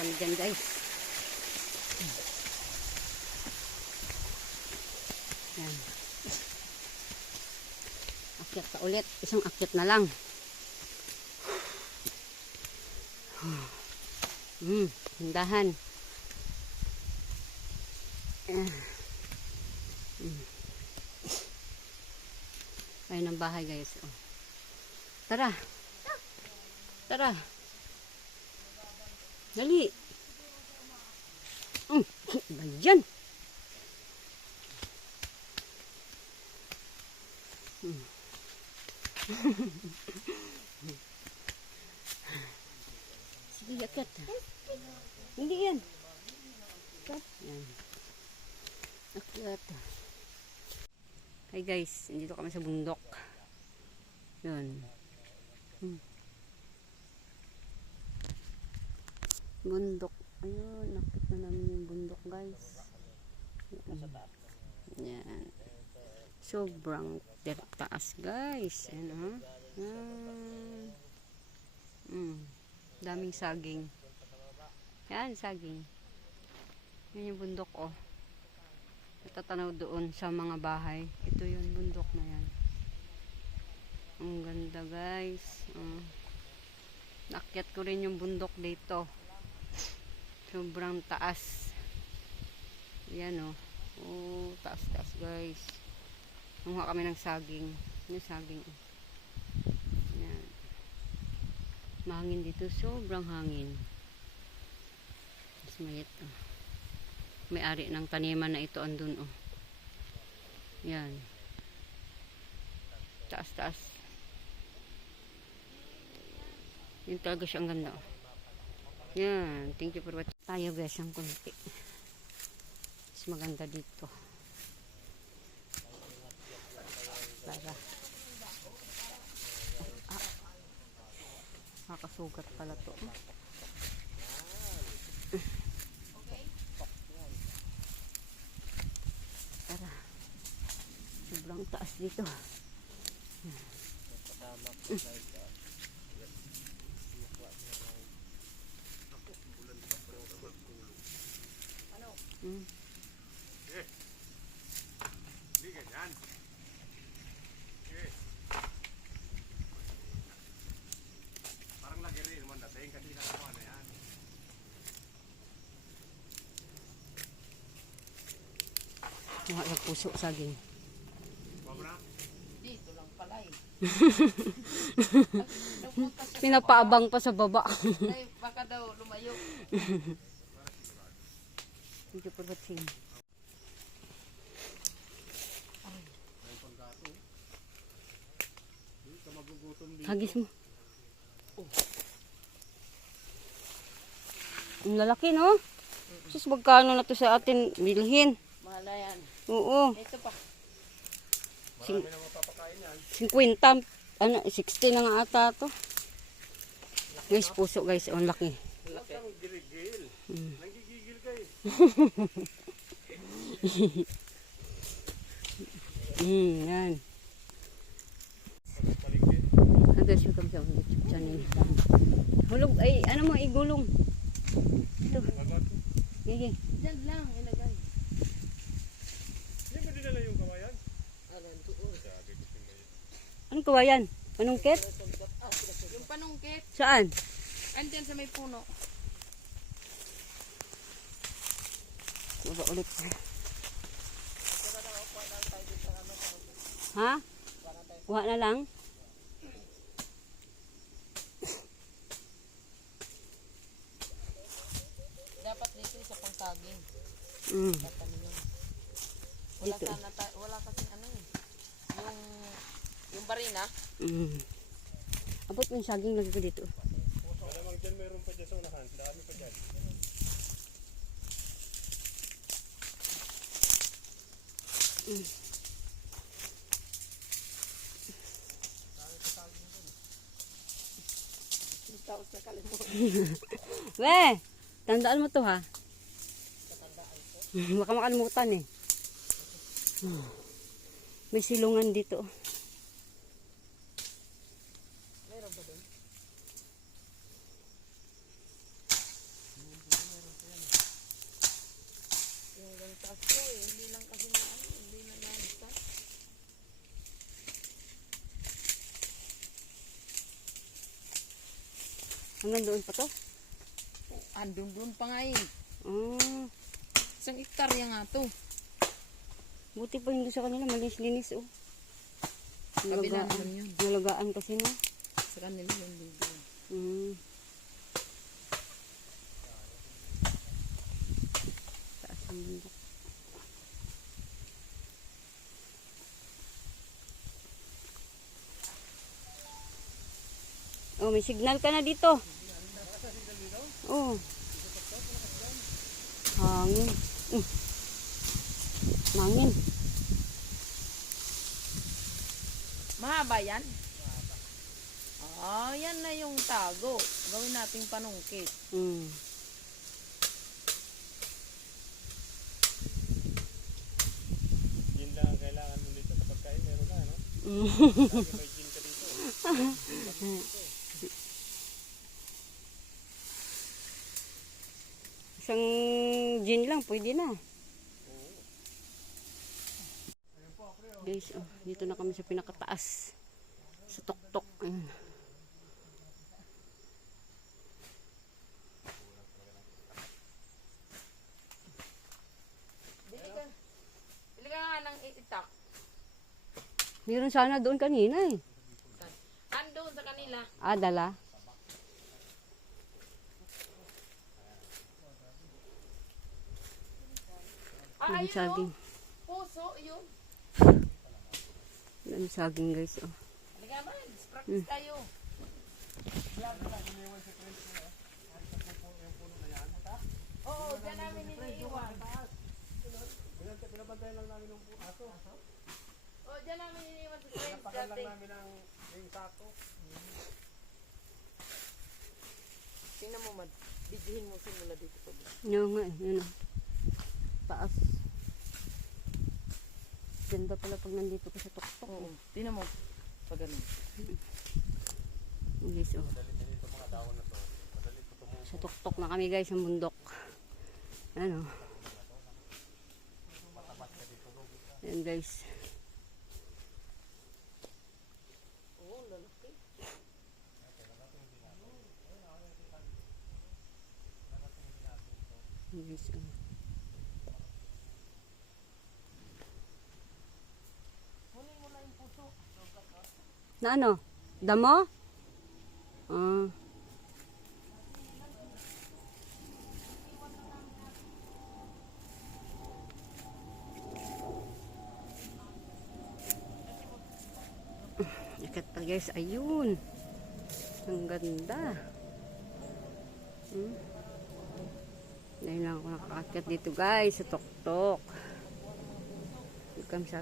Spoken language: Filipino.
Kami dyan guys. Yan. Akyat pa ulit. Isang akyat na lang. Hindahan. Ayun ang bahay guys. Oh. Tara. Tara. Dali. Ba yan? Sige, yakat. Hindi yan. Yan. Akyat. Hi guys, dito kami sa bundok. Yun. Bundok. Ayun, nakita namin yung bundok guys. Yan. Sobrang taas guys. Yan o. Daming saging. Yan, saging. Yan yung bundok o. Natatanaw doon sa mga bahay. Ito yung bundok na yan. Ang ganda guys. Naakyat ko rin yung bundok dito. Sobrang taas. Yan o. Taas guys. Kumuha kami ng saging. Yung saging. Yan. Mahangin dito. Sobrang hangin. Mas mayit o. May-ari ng taniman na ito andun o. Yan. Taas. Yun talaga siya ang ganda o. Yan. Thank you for watching. Tayo guys ang kunti. Mas maganda dito. Para. Nakasugat pala to. Tara. Sobrang taas dito. Parang lagi rin naman natin kasi nakakuha na yan. Mga puso saging. Babra? Dito lang pala eh. Pinapaabang pa sa baba. Ay, baka daw lumayo. Thank you for watching. Hagis mo. Ang lalaki no? Sus, magkano na to sa atin bilhin? Mahal na yan. Oo. Ito pa. Marami na mapapakain yan. 50, 60 na nga ata to. Guys, puso guys, ang laki. Huwag kang girigil. Nanggigigil ka eh. Yan. Guys, welcome sa YouTube channel. Hulog, ay, ano mo, igulong. Ito. Gigi. Diyan lang ilagay. Hindi mo dinala yung kawayan? Alam doon. Sabi ko sa'yo yun. Anong kawayan? Panungkit? Yung panungkit. Saan? Andyan sa may puno. Baba ulit. Ha? Kuha na lang? Dapat dito sa pangsaging. Tatanim. Wala kasi ano eh. Yung barina. Abot mo yung saging lagi ko dito. Malamang dyan mayroon pa dyan sa unahan. Dami pa dyan. Tapos nakalimutan. Weh! Tandaan mo to ha. Baka makalimutan eh. May silungan dito. Meron ba doon? Yung gantas ko eh. Hindi lang kasi na ano. Hindi na na-start. Hanggang doon pa to? Andun doon pa nga eh. Ah, Isang hektarya nga to. buti pa yung doon sa kanila. Malinis-linis oh. Kabila naman yun. Nalagaan kasi no. Sa kanila yun dito. Mm. Taas ang bundok. Oh, may signal ka na dito. Oh. Hangin. Hangin. Mahaba yan? Ah, yan na yung tago. Gawin nating panungkit. Mm. Gin lang ang kailangan mo dito sa pagkain, meron na, no? Lagi may gin ka dito. Isang gin lang, pwede na. Guys, oh, dito na kami sa pinakataas. Sa tuktok. Ayan. Bili ka nga ng itak. Meron sana doon kanina eh. Andun sa kanila. Ah, dala. Ah, Ang ayun saging. oh. Puso, yun. Ang saging guys, oh. Halika ba? Practice tayo. Oo, dyan namin iniiwan. Pinabantayan lang namin yung aso. Oo, dyan namin iniiwan sa friends Pinapakan dati. lang namin yung sako. Tingnan mo, Mad. Bidihin mo simula dito pa. Yun nga eh, yun oh. Taas. Ganda pala pag nandito ka sa tuktok. Oo, tingnan mo. Pag ganun. Guys, oh. Madali din ito mga dahon na to. Madali ito tumubo. Sa tuktok na kami guys, sa bundok. Ano? Ayan guys. Oo, lalaki. Ayan guys, oh. Kunin mo lang yung puso. Na ano? Damo? Ah. Ikat pa guys, ayun. Ang ganda. Dahil lang ako nakakakit dito guys, sa tuktok. Welcome sa